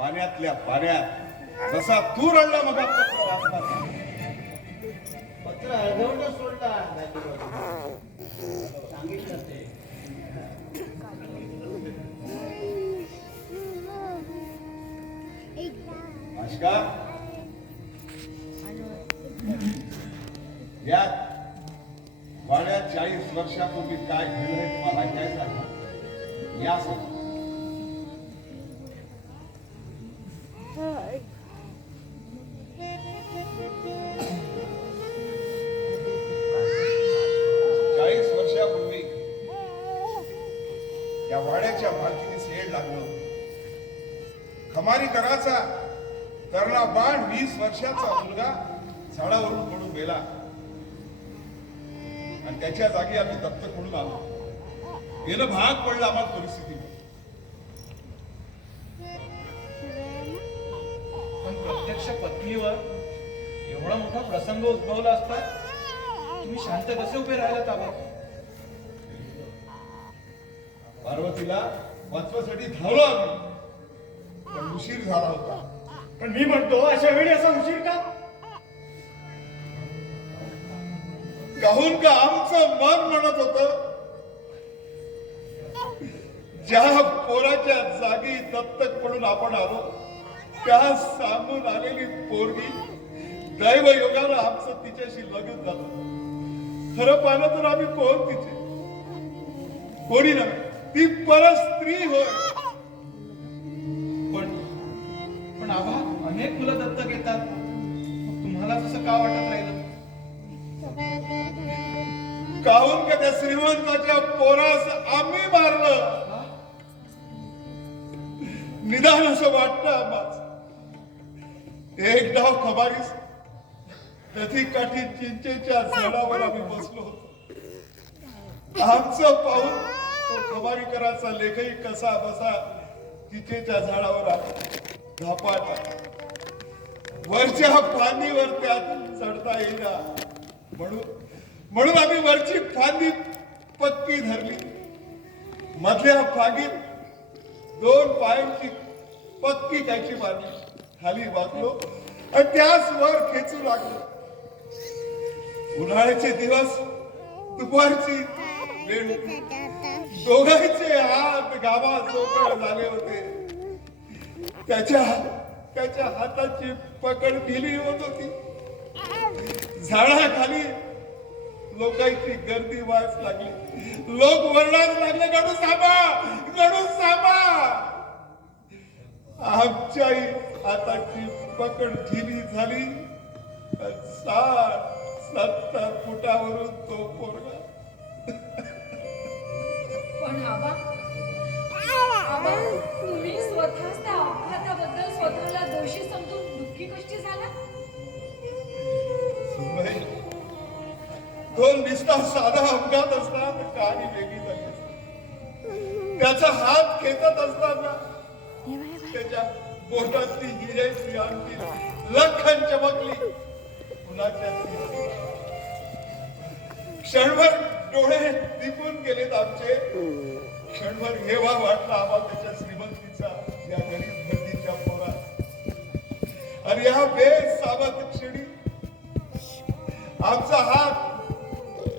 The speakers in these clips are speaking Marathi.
पाण्यातल्या पाण्यात जसा तू रडला मग पत्र अर्धवट सोडला सांगितलं ते आशका या वाड्यात 40 वर्षापूर्वी काय घडलंय तुम्हाला ऐकायचं आहे या सर 40 वर्षापूर्वी या वाड्याच्या मालकीने सेड लागलं खमारी कराचा तरणा बाण 20 वर्षाचा मुलगा झाडावरून पडून गेला आणि त्याच्या जागी आम्ही दत्तक म्हणून आलो गेलं भाग पडला आम्हाला परिस्थिती पण प्रत्यक्ष पत्नीवर एवढा मोठा प्रसंग उद्भवला असता तुम्ही शांत कसे उभे राहिलात आबा पार्वतीला वाचवासाठी धावलो आम्ही पण उशीर झाला होता पण मी म्हणतो अशा वेळी असा उशीर का काहून का आमचं मन म्हणत होत ज्या पोराच्या जागी दत्तक पडून आपण आलो त्या सांगून आलेली पोरगी दैव योगानं आमचं तिच्याशी लग्न झालं खरं पाहिलं तर आम्ही कोण तिचे कोणी नव्हे ती परस्त्री होय पण आबा अनेक मुलं दत्तक येतात मग तुम्हाला तसं का वाटत राहिलं काहून का त्या श्रीमंताच्या पोरास आम्ही मारलं निदान असं वाटतं आम्हाला एक डाव खबारीस नदी काठी चिंचेच्या झाडावर आम्ही बसलो होतो आमचं पाहून तो खबारीकराचा लेखही कसा बसा चिंचेच्या झाडावर आला धापाटा वरच्या फांदीवर त्यात चढता येईना म्हणून आम्ही वरची फांदी पक्की धरली मधल्या फांदीत 2 पायांची पक्की कायची मारली खाली वाकलो आणि त्याच वर खेचू लागलो उन्हाळ्याचे दिवस दुपारची वेळ होती दोघांचे हात गावात जोकड झाले होते त्याच्या हाताची पकड ढिली होत होती झाडाखाली लोकांची गर्दी वाच लागली लोक वरडाच लागले गडू साबा आमच्याही हाताची पकड ढिली झाली 60-70 फुटावरून तो पोरगा पण आबा तुम्ही स्वतःच त्या अपघाताबद्दल स्वतःला दोषी समजून दुःखी कशी झाला दोन दिसता साधा अपघात असता तर कहाणी वेगळी झाली असती त्याचा हात खेचत असताना त्याच्या बोटातली हिऱ्याची अंगठी लखन चमकली कुणाच्या क्षणभर डोळे दिपून गेलेत आमचे क्षणभर हेवा वाटला आम्हाला त्याच्या श्रीमंतीचा या गरीब धर्तीच्या पोरात आणि या बेसावध क्षणी आमचा हात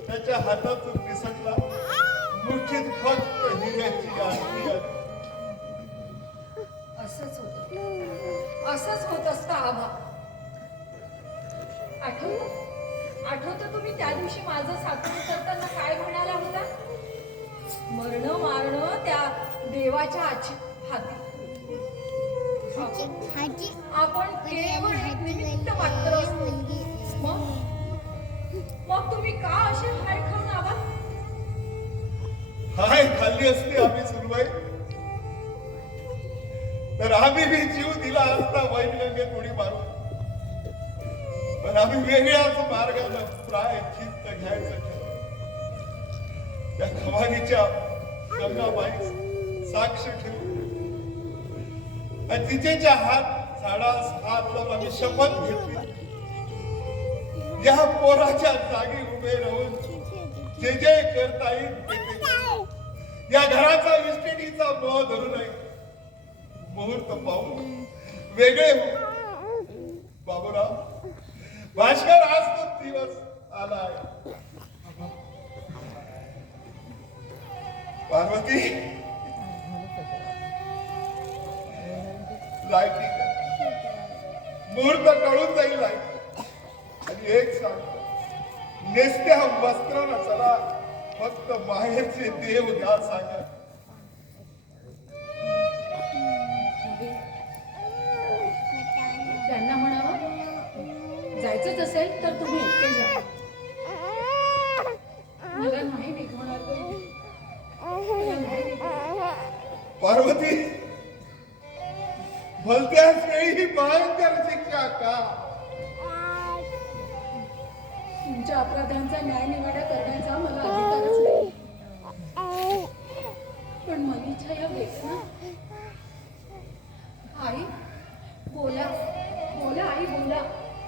त्याच्या हातातून निसटला मुठीत फक्त हिऱ्याची अंगठी आली असंच होत असतं आबा आठवतं तुम्ही त्या दिवशी माझं साखर करताना काय म्हणाला होता मरण मारणं त्या देवाच्या हाती आपण केवळ एक निमित्त मात्र असतो मग तुम्ही का असे हाय खाऊन आबा हाय खाल्ली असती आम्ही सुरवाई तर आम्ही बी जीव दिला असता वैनगंगेत उडी मारून पण आम्ही वेगळ्याच मार्गानं प्रायश्चित्त घ्यायचं ठरवलं त्या खवानीच्या गंगाबाई साक्ष ठेवून आणि तिच्या झाडास हात लावून आम्ही शपथ घेतली या पोराच्या जागी उभे राहून जे जे करता येईल ते या घराचा इस्टेटीचा मोह धरू नये मुहूर्त पाहून वेगळे हो. बाबूराव, भास्कर, आज तो दिवस आलाय. पार्वती, लायकी कर. मुहूर्त टळून जाईल लायकी. आणि एक सांगतो, नेसत्या वस्त्रानं चला, फक्त माहेरचे देव घ्या सांगा. त्यांना म्हणावं, जायचंच असेल तर तुम्ही एकटे जा. मला नाही निघवणार तुम्ही. मला नाही निघवणार. पार्वती, भलत्याच वेळी ही भयंकर शिक्षा का? तुमच्या अपराधांचा न्यायनिवाडा करण्याचा मला अधिकारच नाही. पण मनीच्या या वेदना. आई, बोला बोला आई, बोला.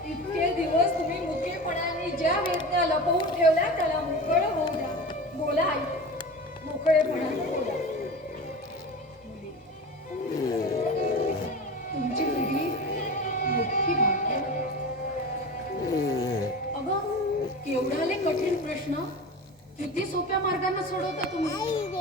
इतके दिवस तुम्ही मुकेपणाने ज्या वेदना लपवून ठेवल्या त्याला मोकळं होऊ द्या. बोला आई, मोकळेपणाने बोला. तुमची पिढी मोठी भाग्य. अगं, केवढाले कठीण प्रश्न किती सोप्या मार्गाने सोडवता तुम्ही.